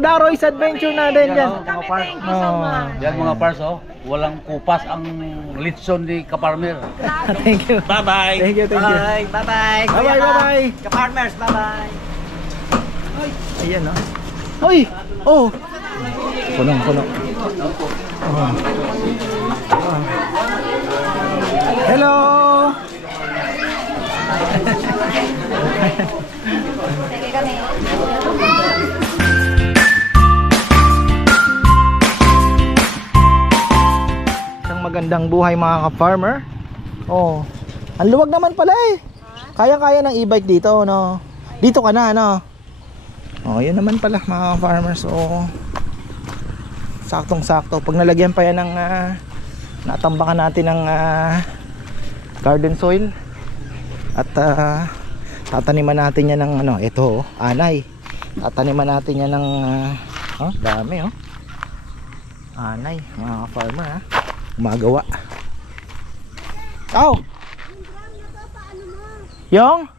Daroy's Adventure natin dyan. Yan mga pars, oh. Walang kupas ang litson ni Kaparmer. Thank you. Bye-bye. Thank you, thank you. Bye-bye. Bye-bye, bye-bye. Ka-farmers, bye-bye. Ayan, no? Hoy! Oh! Punong, puno. Oh. Hello! Isang magandang buhay mga ka-farmer. Oh, ang luwag naman pala eh. Kaya-kaya ng e-bike dito, no? Dito ka na, no? Oh, yun naman pala mga ka-farmers. Oh, saktong-sakto. Pag nalagyan pa yan ng natambakan natin ng garden soil at tataniman natin yan ng ano, ito oh, anay. Tataniman natin yan ng oh, dami oh. Anay, mga farmer ha. Gumagawa. Aw! Yung?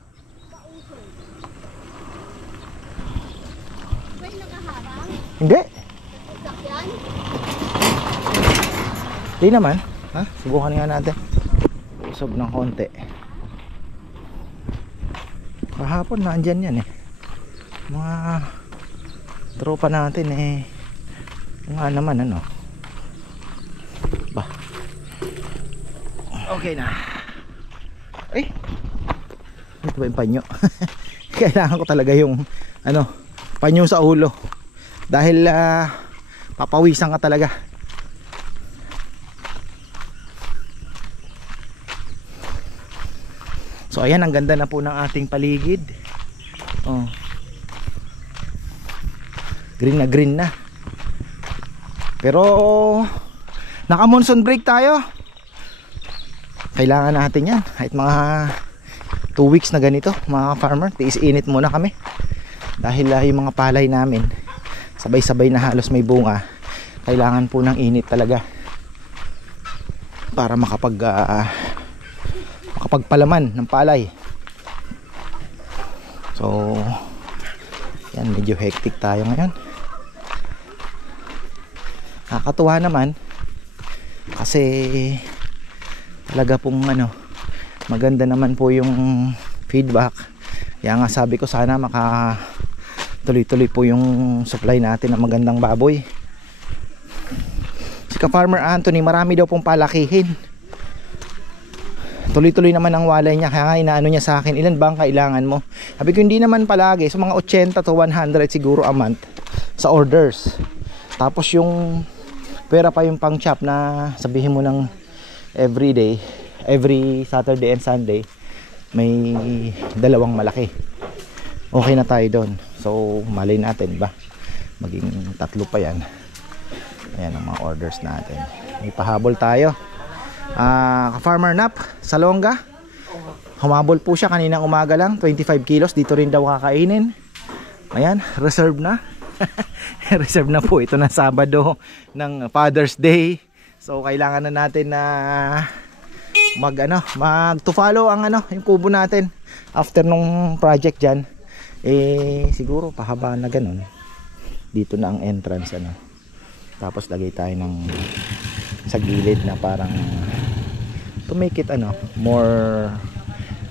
Hindi. Hindi naman. Ha? Subukan nga natin. Usog ng konti. Kahapon naandyan yan eh. Mga tropa natin eh. Nga naman ano. Bah. Okay na. Ay. Ito ba yung panyo? Kailangan ko talaga yung ano, panyo sa ulo. Dahil papawisan ka talaga. So ayan, ang ganda na po ng ating paligid. Oh. Green na green na. Pero naka monsoon break tayo. Kailangan natin yan. Kahit mga 2 weeks na ganito mga farmer, tiis init muna kami. Dahil yung mga palay namin sabay-sabay na halos may bunga. Kailangan po ng init talaga para makapagpalaman ng palay. So yan, medyo hectic tayo ngayon. Nakakatuwa naman kasi talaga pong ano, maganda naman po yung feedback. Kaya nga sabi ko sana tuloy-tuloy po yung supply natin ng magandang baboy. Si Ka-Farmer Anthony, marami daw pong palakihin. Tuloy-tuloy naman ang walay niya. Kaya nga inaano niya sa akin, ilan bang kailangan mo? Sabi ko hindi naman palagi. So mga 80 to 100 siguro a month sa orders. Tapos yung pera pa yung pang chop na sabihin mo ng everyday, every Saturday and Sunday may dalawang malaki. Okay na tayo doon. So malay natin ba maging 3 pa yan. Ayan ang mga orders natin. May pahabol tayo. Ka-Farmer Nap sa Longga, humabol po siya kaninang umaga lang, 25 kilos. Dito rin daw kakainin. Ayan, reserve na. Reserve na po ito na Sabado ng Father's Day. So kailangan na natin na to follow ang yung kubo natin after nung project dyan. Siguro pahaba na ganun. Dito na ang entrance tapos lagay tayo ng sa gilid na parang to make it more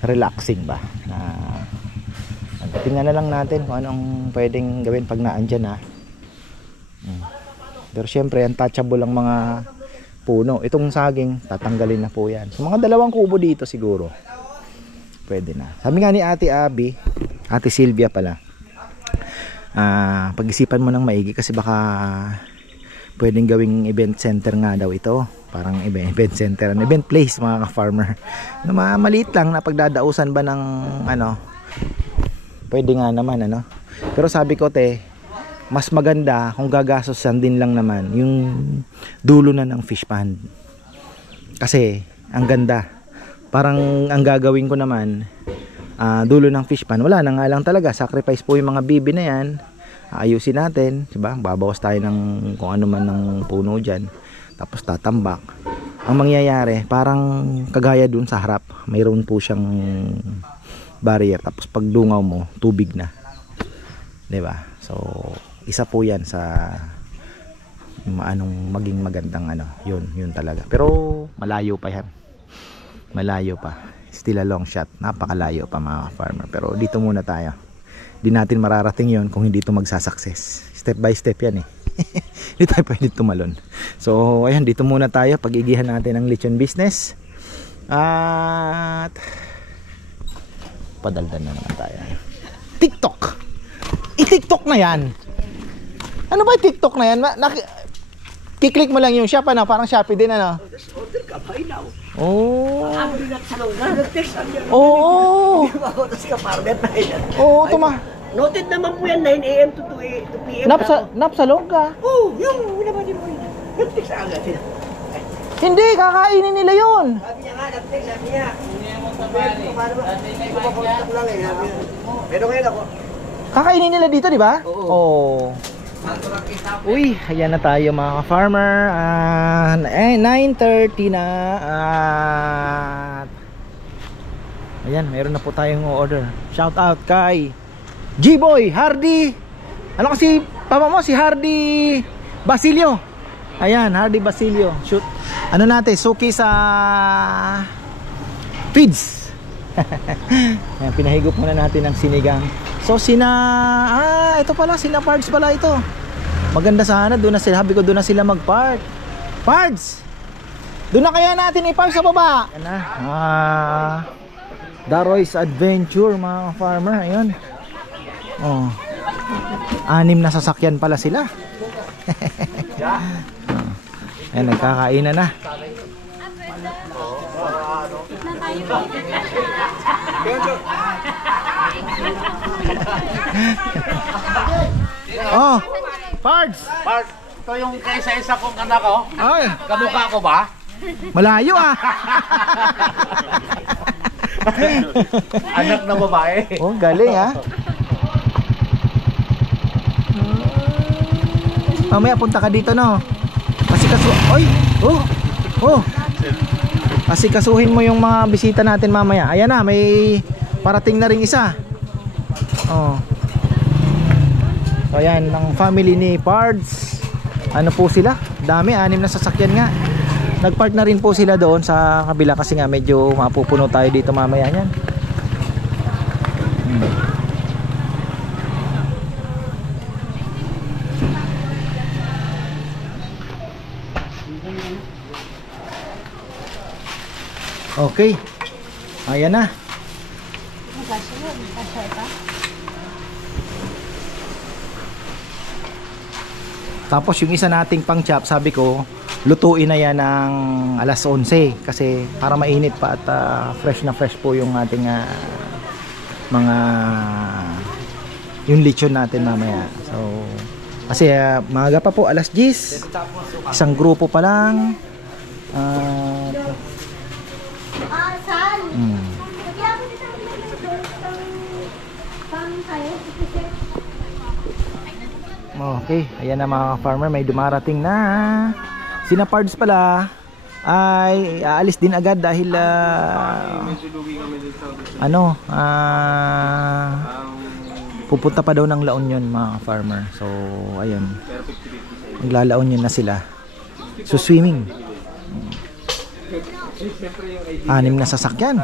relaxing ba na tingnan na lang natin kung anong pwedeng gawin pag naandyan na. Pero syempre untouchable ang mga puno. Itong saging tatanggalin na po yan. So mga 2 kubo dito siguro pwede na. Sabi nga ni Ate Abby, Ate Sylvia pala, pag-isipan mo ng maigi kasi baka pwedeng gawing event center nga daw ito. Parang event center, an event place mga ka-farmer. Maliit lang na pagdadausan ba ng pwede nga naman Pero sabi ko mas maganda kung gagastosan din lang naman yung dulo na ng fish pond. Kasi ang ganda. Parang ang gagawin ko naman dulo ng fish pond. Wala na nga lang talaga. Sacrifice po yung mga bibi na yan. Ayusin natin, diba? Babawas tayo ng kung ano man ng puno dyan. Tapos tatambak. Ang mangyayari, parang kagaya dun sa harap, mayroon po siyang barrier. Tapos pag dungaw mo, tubig na. Diba? So, isa po yan sa anong maging magandang yun talaga. Pero malayo pa yan, malayo pa, still a long shot, napakalayo pa mga farmer. Pero dito muna tayo, di natin mararating yon kung hindi ito magsasucess. Step by step yan hindi tayo pwede tumalon. So ayan, dito muna tayo, pag-igihan natin ang lechon business at padaldan na naman tayo. TikTok, i-TikTok na yan. Ano ba yung TikTok na yan? Kiklik mo lang yung shop, parang Shopee din, Order ka, buy now. Oh. Ako din at sa longga, nag-text ang yan. Oo. Tapos ka, partner na yan. Oo, Noted naman po yan, 9 a.m. to 2 p.m. napsalog ka. Oo, yung naman din mo rin. Nag-text agad sila. Hindi, kakainin nila yun. Sabi niya nga, nag-text, sabi niya. Ipapapunta ko lang eh, sabi niya. Pero ngayon ako. Kakainin nila dito, di ba? Oo. Oh. Uy, ayan na tayo mga farmer. 9:30 na. At ayan, meron na po tayong order. Shout out kay G-Boy Hardy. Ano kasi papa mo, si Hardy Basilio. Ayan, Hardy Basilio. Shoot. Ano natin, suki sa feeds. Ayan, pinahigop muna natin ng sinigang. So ito pala, sina Pards pala ito. Maganda sana, doon na sila, sabi ko doon na sila mag-park. Pards! Doon na kaya natin i-park sa baba. Ayan na. Daroy's Adventure mga farmer, ayun. Oh. 6 na sasakyan pala sila. Ayan, nagkakainan na. Oh, Pards! Pards, ito yung kaisa-isa kong anak ko. Ay, Kamukha ko ba? malayo Anak na babae. Oh, galing Mamaya punta ka dito, no? Asikasuhin mo yung mga bisita natin mamaya. Ayan na, may parating na ring isa. Oh. So ayan, ng family ni Pards. Ano po sila? Dami, 6 na sasakyan nga. Nagpark na rin po sila doon sa kabila kasi nga medyo mapupuno tayo dito mamaya yan. Okay. Ayan na. Tapos yung isa nating pang chop, sabi ko, lutuin na yan ng alas 11 kasi para mainit pa at fresh na fresh po yung ating mga yung lechon natin mamaya. So kasi maaga pa po, alas 10. Isang grupo pa lang. Okay, ayan na mga farmer, may dumarating na. Sina Pards pala ay aalis din agad dahil pupunta pa daw ng La Union mga farmer. So ayun, magla-La Union na sila. So swimming. 6 na sasakyan.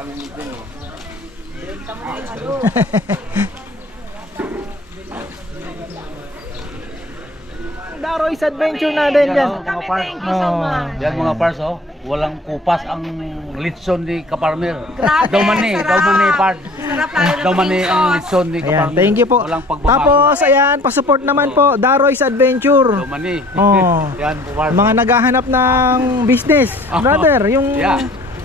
Daroy's Adventure na din yan. Thank you so much. Yan mga pars, walang kupas ang litson ni Kaparmer. Grabe, Daw mani, Pards. Sarap lalo Daw mani ang litson ni Ayan, Kaparmer. thank you po. Walang pagbabago. Tapos ayan, pasupport naman po Daroy's Adventure. Daw mani. Oh. Yan po Pards. Mga naghahanap ng business, brother, yung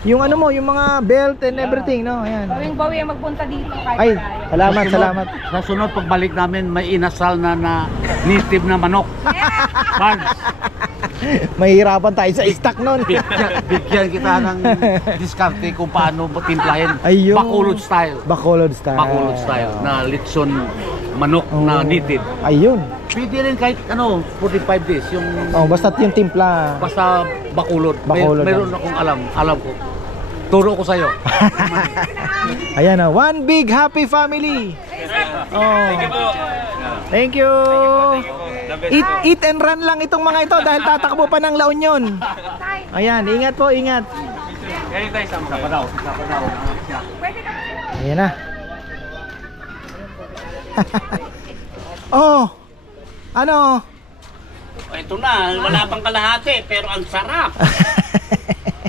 yung ano mo, yung mga belt and everything, no? Ayan. Bawing-bawi ang magpunta dito kahit Ay, malayo. salamat. Sa sunod pagbalik namin, may inasal na native na manok. Pards, Mahihirapan tayo sa stock nun. bigyan kita ng diskarte kung paano timplahin. Ayun. Bacolod style. Bacolod style. Bacolod style na litson manok na native. Ayun. Pwede rin kahit 45 days yung Basta't yung timpla. basta bakulod. Bakulod Meron akong alam ko. Turo ko sa'yo. Ayan na, one big happy family. Oh. Thank you. Eat and run lang itong mga ito dahil tatakbo pa ng La Union. Ayan, ingat po, ingat. Ayan na. Oh, ano? Ito na, wala pang kalahati, pero ang sarap.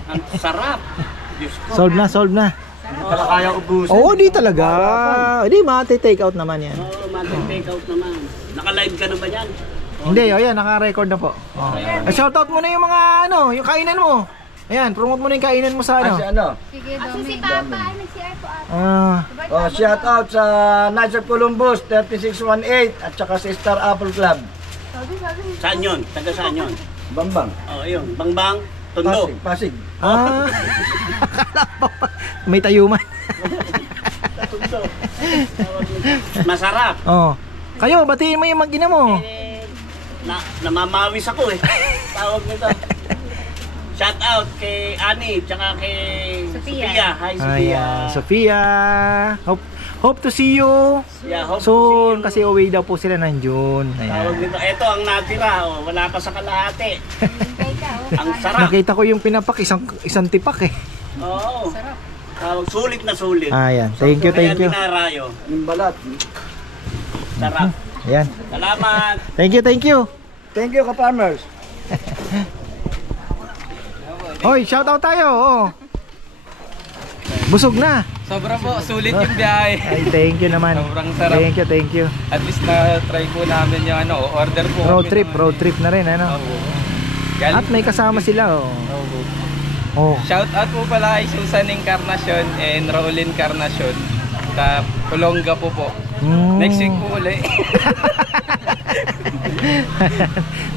Ang sarap. Diyos ko. Solve na. Wala kaya ubusin. Oo, di talaga. Di mati-take out naman yan. Oo, take out naman. Naka-live ka na ba yan? Hindi, o yan, naka-record na po. Oh. Shoutout mo na yung mga ano, yung kainan mo. Ayan, promote mo na yung kainan mo sa ano. Sige, si Papa, ay nag-CR po Shout out sa Knights of Columbus 3618 at saka sa Star Apple Club. Saan yun? Taga saan yun? Bambang. Oh, yun. Bangbang, Tondo. Pasig. Ah. Akala pa pa. May tayuman. Masarap. Oh. Kayo, batiin mo yung mag-ina mo. Namamawis ako eh. Tawag nito. Shout out kay Ani, tsaka kay Sophia. Hi Sophia. Sophia. Hope to see you Yeah, hope to soon. see you. Kasi uwi daw po sila ng June. Tawag Ayan. nito. Ito ang natira. Oh. Wala pa sa kalahati. Ang sarap. Nakita ko yung pinapak, isang tipak eh. Oo. Tawag sulit na sulit. Ayan. Thank you, thank you. Kaya dinarayo. Yung balat. Sarap. Ayan. Salamat. Thank you, thank you. Thank you, ka-farmers. Hoy, shout out tayo. Oh. Busog na. Sobra po, sulit yung biyahe. Ay, thank you naman. Sobrang sarap. Thank you. At least na-try po namin yung ano, order po. Road trip na rin, ano. At may kasama sila, oh. Oh. Shout out po pala kay Susan Encarnacion and Raul Encarnacion sa Colonga po. Mm. Next week po ulit.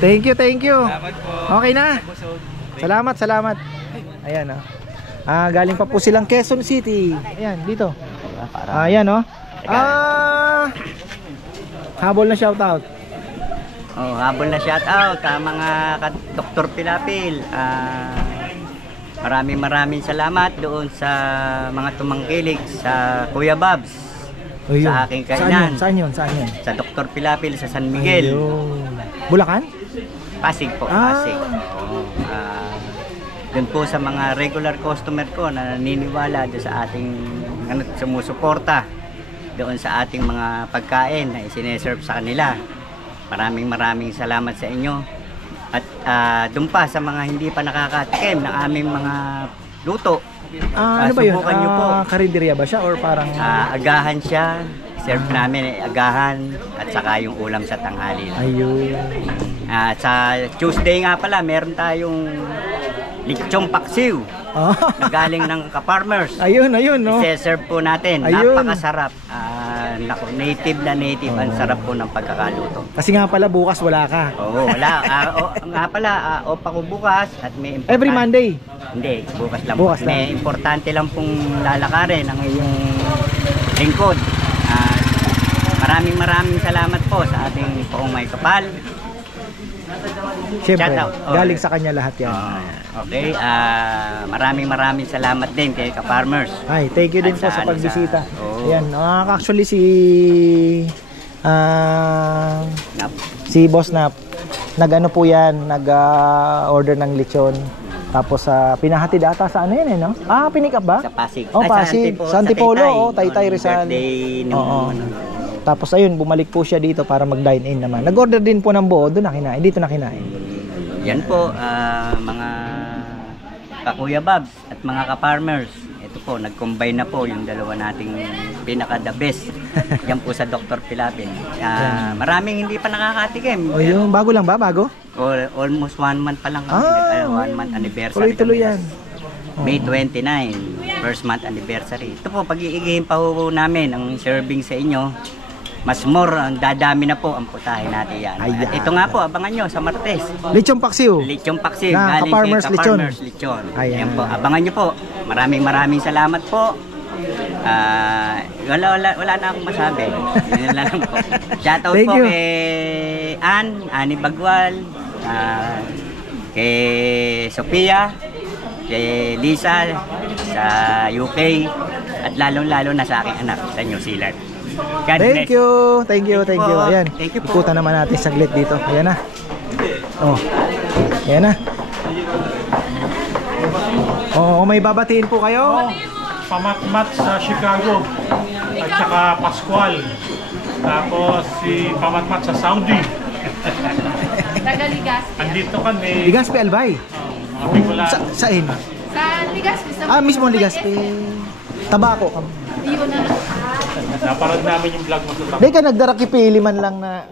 Thank you. Salamat po. Okay na. Salamat. Ayan, oh. Galing pa po silang Quezon City. Ayan, dito. Ayan, oh. Habol na shoutout. Oh, habol na shoutout sa mga Dr. Pilapil. Maraming salamat doon sa mga tumangkilik sa Kuya Babs. Ayun. Sa aking kainan. Saan yun? Sa Dr. Pilapil sa San Miguel. Ayun. Bulacan? Pasig po, Pasig. Oo. Doon po sa mga regular customer ko na naniniwala doon sa ating sumusuporta doon sa ating mga pagkain na isineserve sa kanila. Maraming salamat sa inyo. At doon pa sa mga hindi pa nakakatikim ng aming mga luto. Ano ba yun? Subukan nyo po. Karinderya ba siya or parang... Agahan siya. Serve namin agahan at saka yung ulam sa tanghali. Ayun. Sa Tuesday nga pala, meron tayong lechong paksiw na galing ng ka-farmers. Ayun, no? I-serve po natin. Ayun. Napakasarap. Native na native. Ang sarap po ng pagkakaluto. Kasi nga pala bukas wala ka. Oo, wala. Nga pala, off ako bukas at may importante. Every Monday? Hindi, bukas lang. Bukas lang. May importante lang pong lalakarin ang iyong lingkod. Maraming salamat po sa ating poong may kapal. Siyempre, Shout out. galing sa kanya lahat yan. Okay, maraming salamat din kay ka-farmers. Ay, thank you din At po sa pagbisita. Oo. Ayan, actually si Boss Nap, nag-ano po yan, nag-order ng lechon. Tapos pinahatid ata sa ano yan no? Pinick up ba? Sa Pasig. Oh, Pasig. Sa Antipolo, Taytay Rizal. Birthday Oo. Tapos ayun, bumalik po siya dito para mag-dine in naman. Nag-order din po ng buo, doon na kinain, dito na kinain. Yan po, mga ka-Kuya Babs at mga ka-farmers. Ito po, nag-combine na po yung dalawa nating pinaka-the best. Yan po sa Dr. Pilapil. Maraming hindi pa nakakatikim. O yun, bago lang ba? Bago? Almost 1 month pa lang. 1 month anniversary. Tuloy-tuloy kami. yan. May 29, first month anniversary. Ito po, pag-iigihin pa po namin ang serving sa inyo. Mas more, dadami na po ang putahe natin yan. Ayan. At ito nga po, abangan nyo sa Martes. Lechong paksiw. Lechong paksiw, Na galing ka-farmers kay ka-farmers lechon. Ayan. Ayan po, abangan nyo po. Maraming salamat po. Wala na akong masabi. Yun lang po. Shoutout Thank po you. kay Ani Bagwal, kay Sophia, kay Lisa sa UK, at lalong-lalo na sa aking anak sa New Zealand. God bless. Thank you. Thank you. Thank you po. Ayan. Thank you po. Ikutan naman natin saglit dito. Ayan na. Oh. Ayan na. Oh, may babatiin po kayo. Pamatmat sa Chicago at saka Pascual. Tapos si Pamatmat sa Saudi. Taga Ligaspi. Andito kami. Ligaspi Albay. Mga Bicolano. Saan? Sa Ligaspi. Sa Mismo Ligaspi. Tabako ka. Yun na. Naparad namin yung vlog mo sa Hindi ka nagdarakipili man lang na.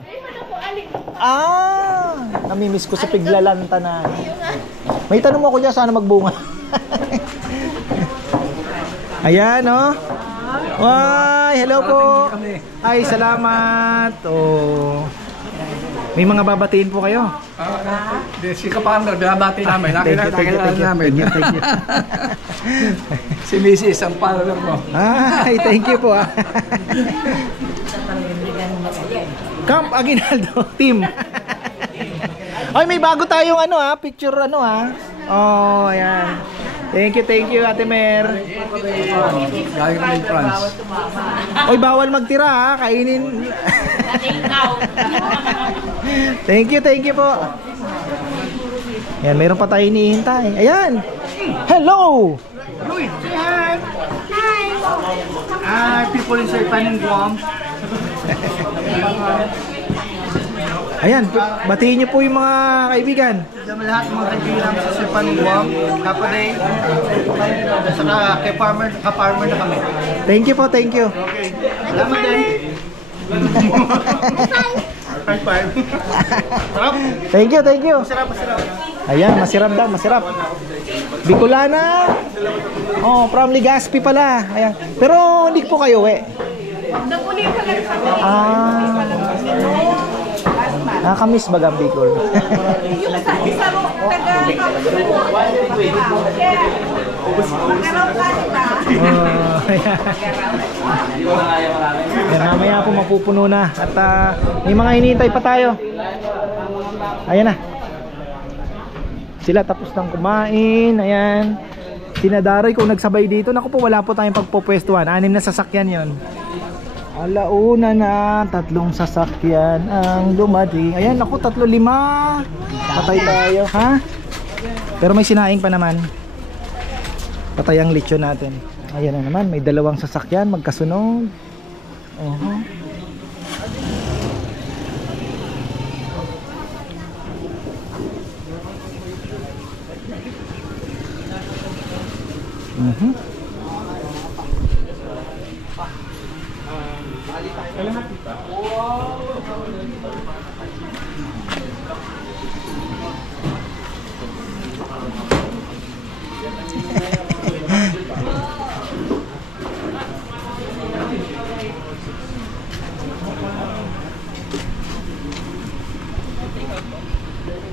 Namimiss ko sa piglalanta na. May tanong ako dyan, sana magbunga. Ayan, oh. Ay, hello po. Ay, salamat. Oh. May mga babatiin po kayo. Si Kaparmer, binabati namin. Nakilala namin. Thank you. Si Mrs. ang follower mo. Ay, thank you po. Camp Aguinaldo team. Ay, may bago tayong picture Oh, ayan. Thank you, Ate Mer. Galing kami France. Oy, bawal magtira ha, kainin. Thank you po. Ayan, mayroon pa tayo hinihintay. Ayan. Hello. Hi, people in Saipan and Guam. Ayan, batiin niyo po yung mga kaibigan. Sa lahat ng mga kaibigan sa Saipan and Guam, Kapaday, saka kay Kaparmer na kami. Thank you po. Okay. Salamat din. High five. Thank you. Masarap. Ayan, masarap. Bicolana. Oh, from Ligaspi pala. Ayan. Pero hindi po kayo Napunin ko lang sa nakakamiss bagang Bicol. yung isa mo taga Ayan, mamaya po mapupuno na. At may mga hinihintay pa tayo. Ayan na. Sila tapos nang kumain. Ayan. Sinadaray kung nagsabay dito. Naku po, wala po tayong pagpupwestuhan. 6 na sasakyan yon. Alauna na, 3 sasakyan ang dumating. Ayan, naku, 3, 5. Patay tayo, ha? Pero may sinaing pa naman. Patay ang lechon natin. Ayan na naman, may 2 sasakyan magkasunod.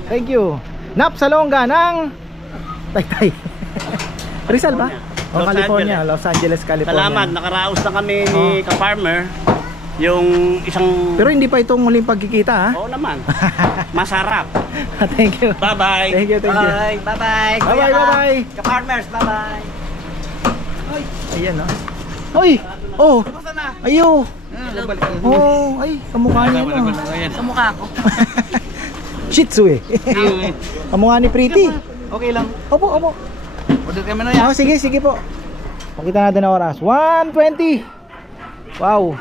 Thank you. Nap Salonga ng Taytay. Rizal ba? O California, Los Angeles, California. Salamat, nakaraos na kami ni Kaparmer. Yung isang... Pero hindi pa itong muling pagkikita, ha? Oo naman. Masarap. Thank you. Bye-bye. Thank you. Bye. Bye-bye. Ka-farmers, bye-bye. Ayan, no? Hoy! Oh! Ayo! Oh, ay, kamukha niya, no? Kamukha ko. Shih Tzu, kamukha ni Pretty. Okay lang. Opo. Order kami na yan. Sige po. Pakita natin ang oras. 1:20. Wow.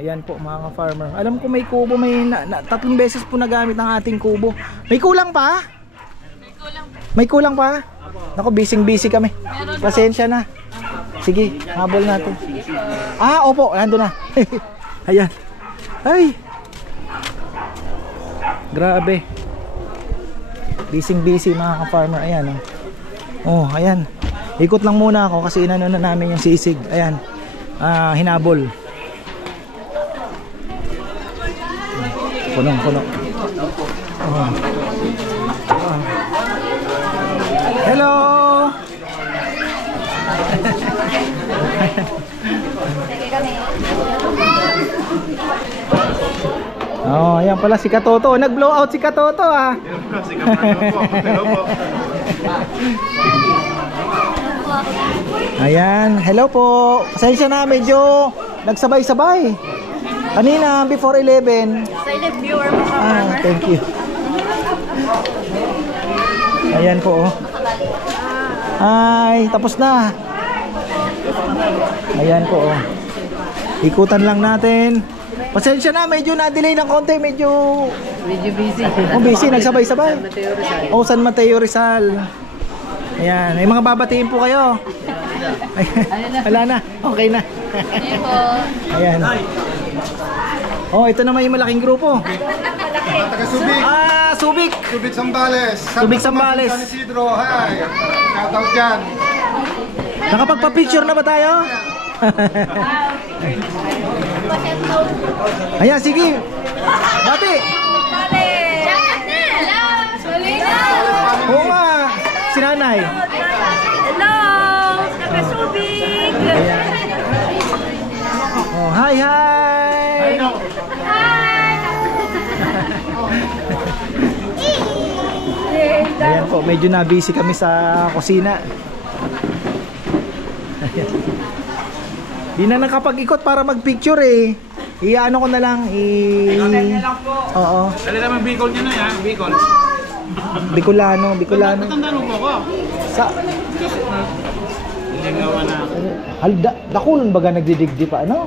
Ayan po mga farmer. Alam ko may kubo, may 3 beses po nagamit ang ating kubo. May kulang pa? May kulang pa? Naku, busy kami. Pasensya na. Sige, habol natin. Opo, nandun na. Ayan. Ay. Grabe. Busy mga ka-farmer. Ayan, oh, ayan. Ikot lang muna ako kasi inano na namin yung sisig. Ayan. Hinabol. Puno. Hello. Ayan pala si Katoto. Nag-blow out si Katoto, ah. Hello po. Ayan, hello po. Pasensya na, medyo nagsabay-sabay. Kanina, before 11. Silent viewer mo ka, farmer. Thank you. Ayan po, oh. Ay, tapos na. Ayan po, oh. Ikutan lang natin. Pasensya na, medyo na-delay ng konti. Medyo busy. Oh, busy, nagsabay-sabay. Oh, San Mateo Rizal. Ayan, may mga babatiin po kayo. Wala na, okay na. Ayan. Oh, ito naman yung malaking grupo. Taga-Subic. Ah, Subic. Subic Zambales. Subic Zambales. San Isidro, hi. Shoutout dyan. Nakapagpa-picture na ba tayo? Ayan, sige. Bati. Oo nga. Si nanay. Hello! Taga-Subic! Oh, hi, hi. Ayan po, medyo na busy kami sa kusina. Ayan. Di na nakapag-ikot para mag-picture eh. Iano ko na lang Oo. Dali naman Bicol nyo na yan, Bicol. Bicolano. Tandaan mo po ako. Sa Ligawan na ako. Dakulon baga nagdidigdi pa, ano?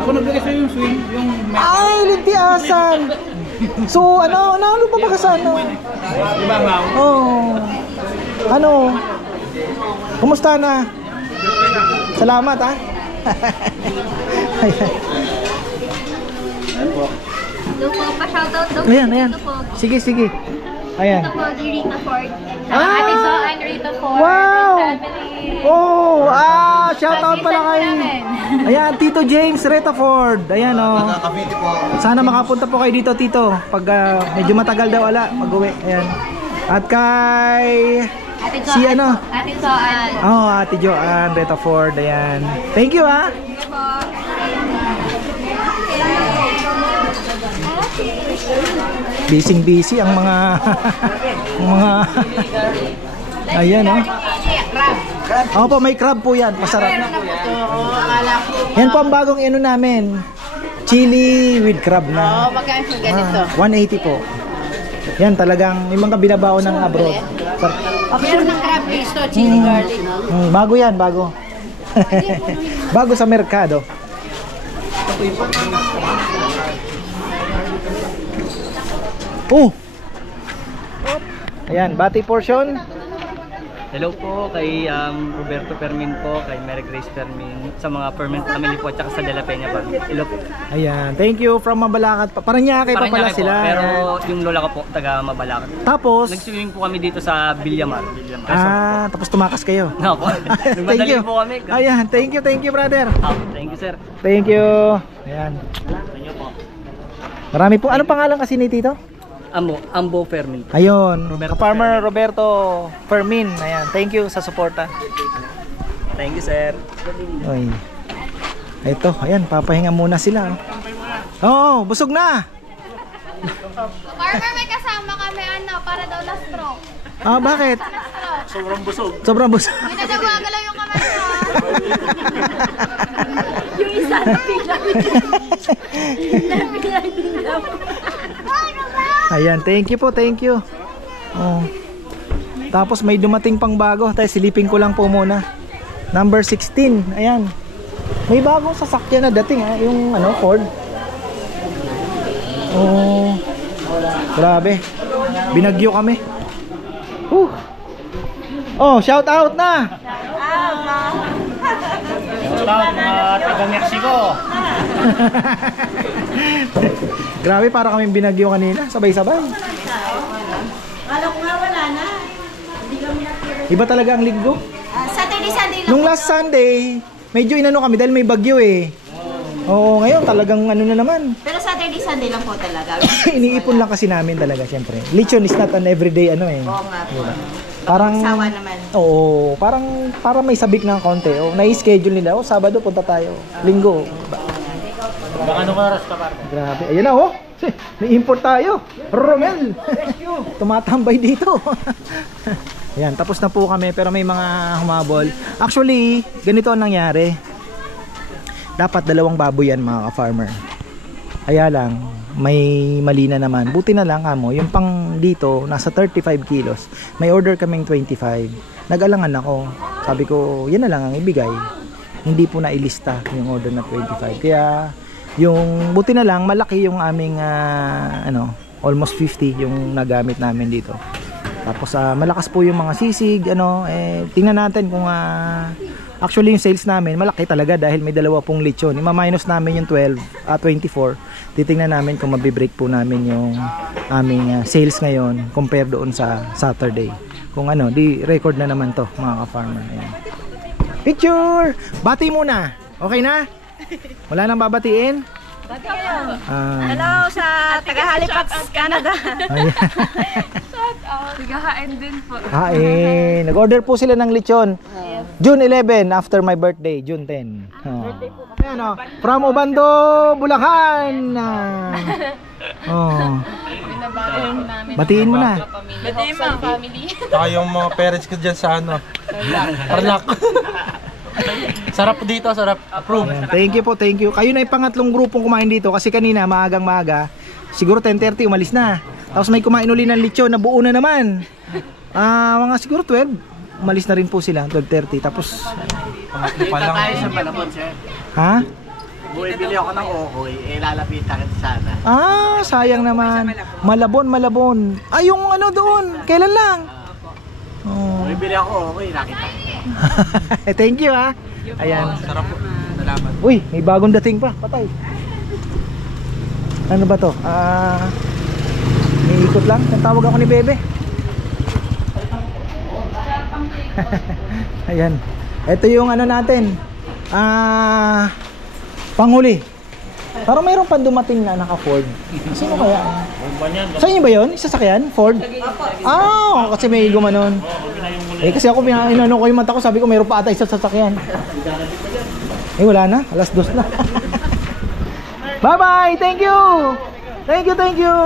Ako nagbigay sa'yo yung swing, yung Ay, lintiasan. So, ano ba ba sa ano? Diba, ma'am? Oh. Ano? Kumusta na? Salamat, ha? Ayan. Ito po, pa-shoutout daw. Ayan. Ito po. Sige. Ayan. Ito po, si Rita Ford. Ah! Ate Zo and Rita Ford. Wow! Family. Oh, shoutout pala kay Ayan, Tito James Retaford. Ayan, oh. Sana makapunta po kayo dito, Tito. Pag medyo matagal daw wala, mag-uwi. Ayan. At kay si ano? Ate Zoan. Oh, Ate Joanne Retaford. Ayan. Thank you, ha. Busy ang mga ayan, oh. Opo, may crab po yan. Masarap. Yan po ang bagong ano namin. Chili with crab na. Magkano po ganito? 180 po. Yan talagang yung mga binabao ng abroad. Meron ng crab paste, chili garlic. Bago yan, bago. Bago sa merkado. Oh! Ayan, bati portion. Hello po kay Roberto Fermin po, kay Mary Grace Fermin, sa mga Fermin family po, at saka sa De La Peña po. Hello po. Ayan, thank you from Mabalacat. Paranaque pa pala sila. Pero yung lola ko po, taga Mabalacat. Tapos, Nag-swimming po kami dito sa Villamar. tapos tumakas kayo. No po. Thank you. po kami. Ayan, thank you brother. Thank you sir. Thank you. Ayan. Marami po. Anong pangalan kasi ni Tito? Ambo Fermin. Ayun, Roberto Farmer Roberto Fermin. Ayan, thank you sa suporta. Thank you sir. Oy. Ito, ayan, papahinga muna sila. Oo, busog na. Farmer, may kasama kami para daw last stroke. Ah, bakit? Sobrang busog. Sobrang busog. Hindi na gumagalaw yung kamay mo. Yung isa na Ayan, thank you po, thank you. Oh. Tapos may dumating pang bago. Tayo silipin ko lang po muna. Number 16. Ayan. May bagong sasakyan na dating, ha? Yung ano, Ford. Oh. Grabe. Binagyo kami. Oh, shout out na. Shout out mga taga Mexico. Grabe, para kaming binagyo kanina. Sabay-sabay. Kala ko nga wala na. Iba talaga ang linggo. Saturday, Sunday lang. Nung last Sunday, medyo inano kami dahil may bagyo eh. Oo, ngayon talagang ano na naman. Pero Saturday, Sunday lang po talaga. Iniipon lang kasi namin talaga, syempre. Lechon is not an everyday ano eh. Oo nga. Diba? Parang Sawa naman. Oo, parang may sabik ng konti. Oh, na-schedule nila. Oh, Sabado punta tayo. Linggo. Baka nung oras ka parte. Grabe. Ayun na oh. May import tayo. Romel. Tumatambay dito. Ayan, tapos na po kami pero may mga humabol. Actually, ganito ang nangyari. dapat 2 baboy yan mga ka-farmer. Kaya lang may mali na naman. Buti na lang mo, yung pang dito nasa 35 kilos. May order kaming 25. Nag-alangan ako. Sabi ko, yan na lang ang ibigay. Hindi po na ilista yung order na 25. Kaya yung buti na lang malaki yung aming almost 50 yung nagamit namin dito. Tapos malakas po yung mga sisig, tingnan natin kung actually yung sales namin malaki talaga dahil may 2 pong lechon. Ima-minus namin yung 24. Titingnan namin kung mabi-break po namin yung aming sales ngayon compare doon sa Saturday. Kung di record na naman to mga ka-farmer. Ayan. Picture! Bati muna. Okay na? Wala nang babatiin? Hello sa taga Halifax, Canada. Naghahain din po. Nag-order po sila ng lechon. June 11 after my birthday, June 10. From Obando, Bulacan. Batiin mo na. Batiin mo family. Tayong mga parents ko dyan sa Tarlac. Sarap dito, sarap. Approve. Thank you po, thank you. Kayo na yung pangatlong grupong kumain dito kasi kanina maagang maaga. Siguro 10:30 umalis na. Tapos may kumain uli ng lechon na buo na naman. Mga siguro 12. Umalis na rin po sila, 12:30. Tapos Pangatlo pa lang. Tayo sa Malabon, sir. ha? Bumibili ako ng okoy, lalapitan kita sana. Sayang naman. Malabon. Yung doon. Kailan lang? Bumibili ako okoy, nakita. Thank you ha. Ayan. Sarap po. Salamat. Uy, may bagong dating pa. Patay. Ano ba to? May ikot lang. Tawag ako ni Bebe. Ayan. Ito yung natin. Panghuli. Parang mayroon pa dumating na naka-Ford. Sino kaya? Sa inyo ba yun? Sasakyan? Ford? Kasi may gumanon. Kasi ako inano ko yung mata ko, sabi ko mayroon pa ata isa sasakyan. Wala na. Alas 2 na. Bye-bye! Thank you! Thank you!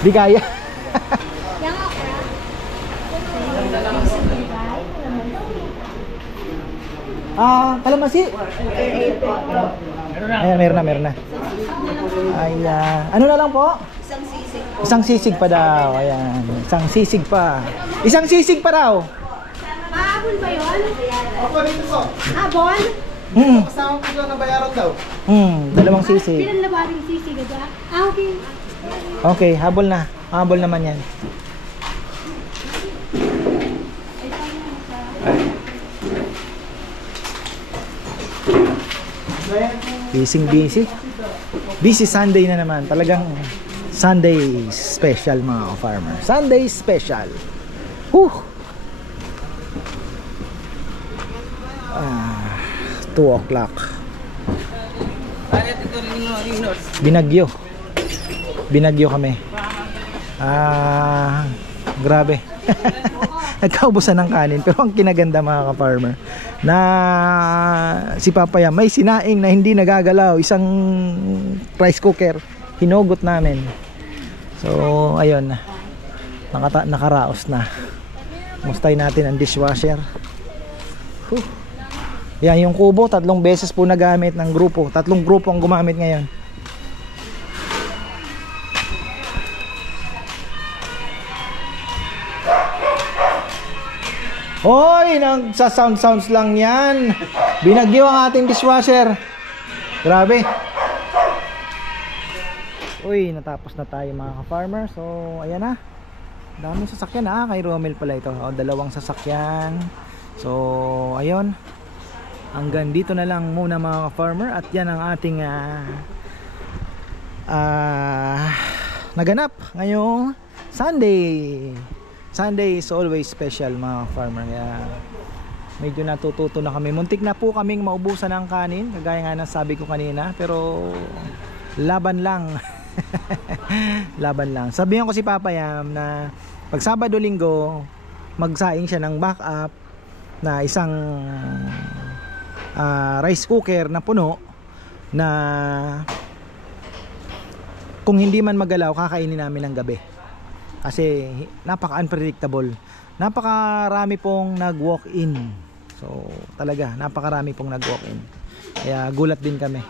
Di kaya. Kalamansi. Ayan, meron na. Ayan. Ano na lang po? Isang sisig pa daw. Ayan. Isang sisig pa raw. Maabol ba yun? Ako dito po. Abol? Kasama ko lang na bayaran daw. 2 sisig. Bilang lababing sisig agad? Okay. Okay, habol na. Habol naman yan. Busy Sunday na naman. Talagang Sunday special mga farmer. Sunday special. 2 o'clock. Binagyo kami. Grabe. Nagkaubusan ng kanin. Pero ang kinaganda mga ka-farmer na si Papaya may sinaing na hindi nagagalaw, isang rice cooker hinugot namin. So ayun, nakaraos na. Mustay natin ang dishwasher. Yan yung kubo, 3 beses po nagamit ng grupo. 3 grupo ang gumamit ngayon. Hoy, nagsa-sounds lang yan. Binagyo ang ating dishwasher. Grabe. Uy, natapos na tayo mga ka-farmer. So, ayan na. Daming sasakyan kay Romel pala ito. 2 sasakyan. So, ayun. Hanggang dito na lang muna mga ka-farmer. At yan ang ating naganap ngayong Sunday. Sunday is always special mga farmer. Kaya medyo natututo na kami. Muntik na po kaming maubusan ng kanin, kagaya nga ng sabi ko kanina, pero laban lang. Laban lang. Sabihan ko si Papayam na pag Sabado Linggo magsaing siya ng backup na isang rice cooker na puno na kung hindi man magalaw kakainin namin ng gabi. Kasi napaka-unpredictable. Napakarami pong nag-walk-in So talaga napakarami pong nag-walk-in. Kaya gulat din kami.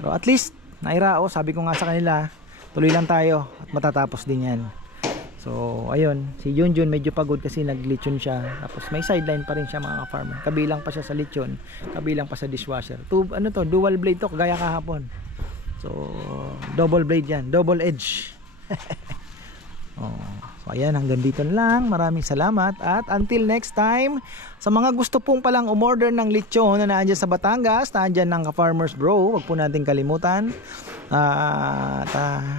Pero at least nairao, sabi ko nga sa kanila, tuloy lang tayo at matatapos din yan. So ayun, si Junjun medyo pagod kasi nag-lechon siya. Tapos may sideline pa rin siya mga ka-farmer. Kabilang pa siya sa lechon, kabilang pa sa dishwasher. Dual blade to, kagaya kahapon. So double blade yan, double edge. So ayan, hanggang dito lang. Maraming salamat at until next time. Sa mga gusto pong palang umorder ng lechon na naandyan sa Batangas, naandyan ng Ka-Farmers Bro, wag po natin kalimutan.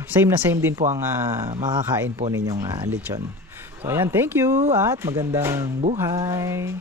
Same na same din po ang makakain po ninyong lechon. So ayan, thank you at magandang buhay.